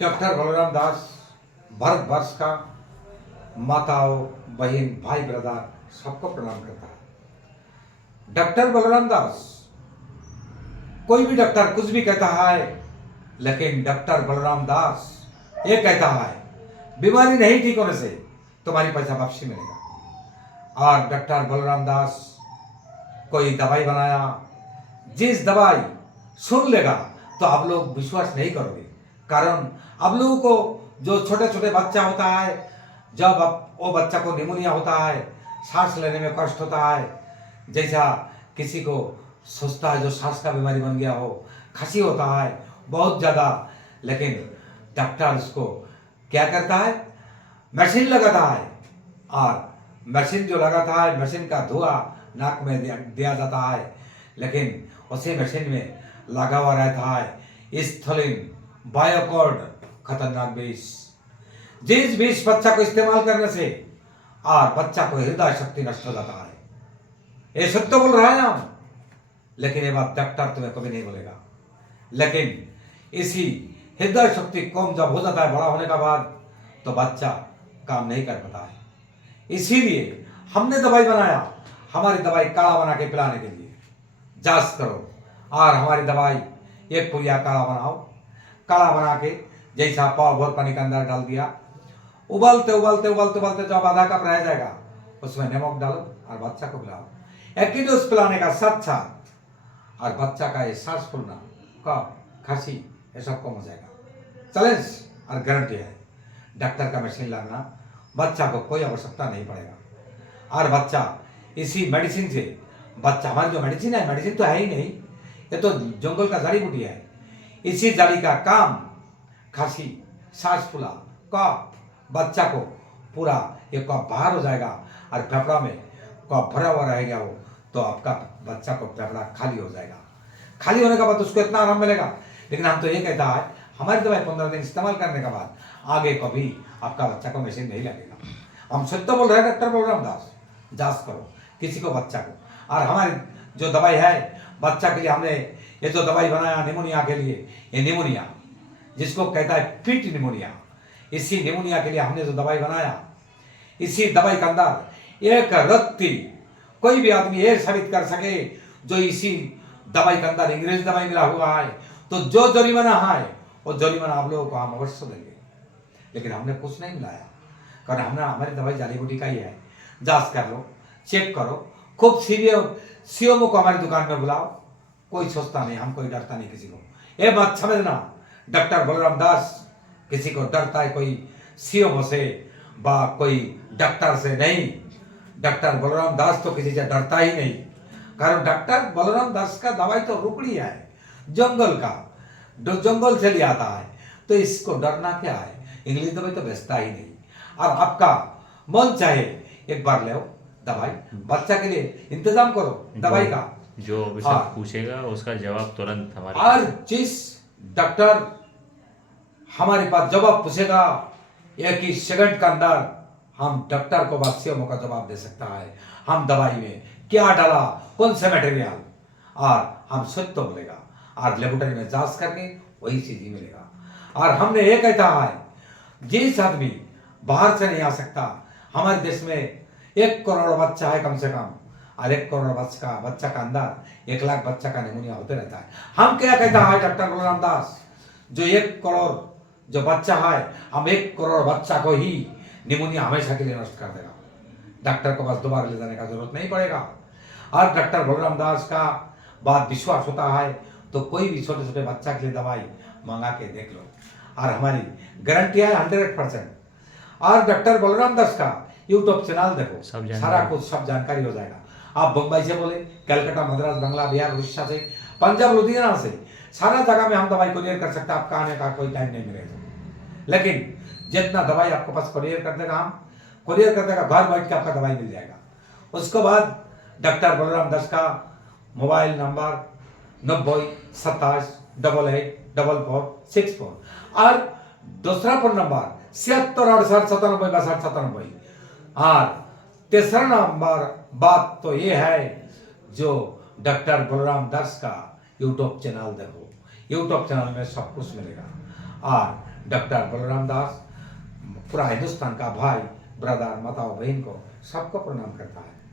Doctor Balram दास भारतवर्ष का माताओं बहन भाई ब्रदर सबको प्रणाम करता है। डॉक्टर बलराम दास, कोई भी डॉक्टर कुछ भी कहता है, लेकिन डॉक्टर बलराम दास ये कहता है बीमारी नहीं ठीक होने से तुम्हारी पैसा वापसी मिलेगा। और डॉक्टर बलराम दास कोई दवाई बनाया, जिस दवाई सुन लेगा तो आप लोग विश्वास नहीं करोगे। कारण आप लोगों को जो छोटे छोटे बच्चा होता है, जब वो बच्चा को निमोनिया होता है, सांस लेने में कष्ट होता है, जैसा किसी को सोचता है जो सांस का बीमारी बन गया हो, खांसी होता है बहुत ज़्यादा, लेकिन डॉक्टर उसको क्या करता है, मशीन लगाता है। और मशीन जो लगाता है, मशीन का धुआं नाक में दिया जाता है, लेकिन उसी मशीन में लगा हुआ रहता है स्थलिन बायोकॉर्ड, खतरनाक विष। जिस विष बच्चा को इस्तेमाल करने से और बच्चा को हृदय शक्ति नष्ट हो जाता है। ये सत्य बोल रहा है हम, लेकिन ये बात डॉक्टर तुम्हें कभी नहीं बोलेगा। लेकिन इसी हृदय शक्ति कम जब हो जाता है बड़ा होने का बाद, तो बच्चा काम नहीं कर पाता है। इसीलिए हमने दवाई बनाया, हमारी दवाई काढ़ा बना के पिलाने के लिए। जांच करो और हमारी दवाई एक पुड़िया काढ़ा बनाओ, काढ़ा बना के जैसा पाव भर पानी के अंदर डाल दिया, उबलते उबलते उबलते उबलते जब आधा कप रह जाएगा उसमें नमक डालो और बच्चा को पिलाओ। एक ही डोज पिलाने का साथ साथ और बच्चा का ये सांस फूलना, कफ, खांसी ये सब कम हो जाएगा। चैलेंज और गारंटी है। डॉक्टर का मशीन लगाना बच्चा को कोई आवश्यकता नहीं पड़ेगा। और बच्चा इसी मेडिसिन से, बच्चा हमारी जो मेडिसिन है, मेडिसिन तो है ही नहीं, ये तो जंगल का जड़ी बूटी है। इसी जड़ी का काम खांसी, सांस फूला, कफ, बच्चा को पूरा ये कफ बाहर हो जाएगा और फेफड़ा में कफ भरा हुआ रहेगा वो, तो आपका बच्चा को फेफड़ा खाली हो जाएगा। खाली होने के बाद उसको इतना आराम मिलेगा। लेकिन हम तो ये कहता है हमारी दवाई 15 दिन इस्तेमाल करने के बाद आगे कभी आपका बच्चा को मशीन नहीं लगेगा। हम सत्य बोल रहे हैं डॉक्टर बलराम दास। जांच करो किसी को बच्चा को। और हमारी जो दवाई है बच्चा के लिए, हमने ये जो दवाई बनाया निमोनिया के लिए, ये निमोनिया जिसको कहता है फिट निमोनिया, इसी निमोनिया के लिए हमने जो दवाई बनाया, इसी दवाई के अंदर एक रत्ती कोई भी आदमी ये साबित कर सके जो इसी दवाई के अंदर अंग्रेजी दवाई मिला हुआ है, तो जो जरिमाना है वो जरिमाना आप लोगों को हम अवश्य देंगे। लेकिन हमने कुछ नहीं मिलाया, कारण हमने हमारी दवाई जाली बूटी का ही है। जांच कर लो, चेक करो, खूब सीओमओ को हमारी दुकान में बुलाओ। कोई सोचता नहीं, हम कोई डरता नहीं किसी को। ये बात समझना, डॉक्टर बलराम दास किसी को डरता है कोई सीओमओ से बा कोई डॉक्टर से नहीं। डॉक्टर बलराम दास तो किसी से डरता ही नहीं, कारण डॉक्टर बलराम दास का दवाई तो रुकड़ी है, जंगल का, जंगल से ले आता है, तो इसको डरना क्या है। इंग्लिश दवाई तो बेचता ही नहीं। और आपका मन चाहे एक बार ले दवाई, बच्चा के लिए इंतजाम करो दवाई का। जो भी सब पूछेगा उसका जवाब तुरंत हमारे और जिस डॉक्टर हमारे पास जवाब पूछेगा, एक ही सेकंड के अंदर हम डॉक्टर को सीएमओ का जवाब दे सकता है। हम दवाई में क्या डाला, कौन से मटेरियल, और हम सत्य तो बोलेगा। और लेबोरेटरी में जांच करके वही चीज ही मिलेगा। और हमने ये कहता है जिस आदमी बाहर से नहीं आ सकता, हमारे देश में 1 करोड़ बच्चा है कम से कम, और 1 करोड़ बच्चा का अंदर 1 लाख बच्चा का निमोनिया होते रहता है। हम क्या कहता है डॉक्टर बलराम दास, जो 1 करोड़ जो बच्चा है, हम 1 करोड़ बच्चा को ही निमोनिया हमेशा के लिए नष्ट कर देगा। डॉक्टर को बस दोबारा ले जाने का जरूरत नहीं पड़ेगा। और डॉक्टर बलराम दास का बात विश्वास होता है तो कोई भी छोटे छोटे बच्चा के लिए दवाई मंगा के देख लो। और हमारी गारंटी है 100%। और डॉक्टर बलराम दास का यूट्यूब चैनल देखो, सारा कुछ सब जानकारी हो जाएगा। आप बम्बई से बोले, कलकत्ता, मद्रास, बंगला, बिहार, उड़ीसा से, पंजाब, लुधियाना से, सारा जगह में हम दवाई कुरियर कर सकते हैं। आपका आने का कोई टाइम नहीं मिलेगा। लेकिन जितना दवाई आपके पास कुरियर कर देगा, हम कुरियर कर देगा, घर बैठ के आपका दवाई मिल जाएगा। उसके बाद डॉक्टर बलराम दास का मोबाइल नंबर 9027884464 और दूसरा फोन नंबर 7668979797। और तीसरा नंबर बात तो ये है जो डॉक्टर बलराम दास का यूट्यूब चैनल देखो। यूट्यूब चैनल में सब कुछ मिलेगा। और डॉक्टर बलराम दास पूरा हिंदुस्तान का भाई, ब्रदर, माताओं, बहन को सबको प्रणाम करता है।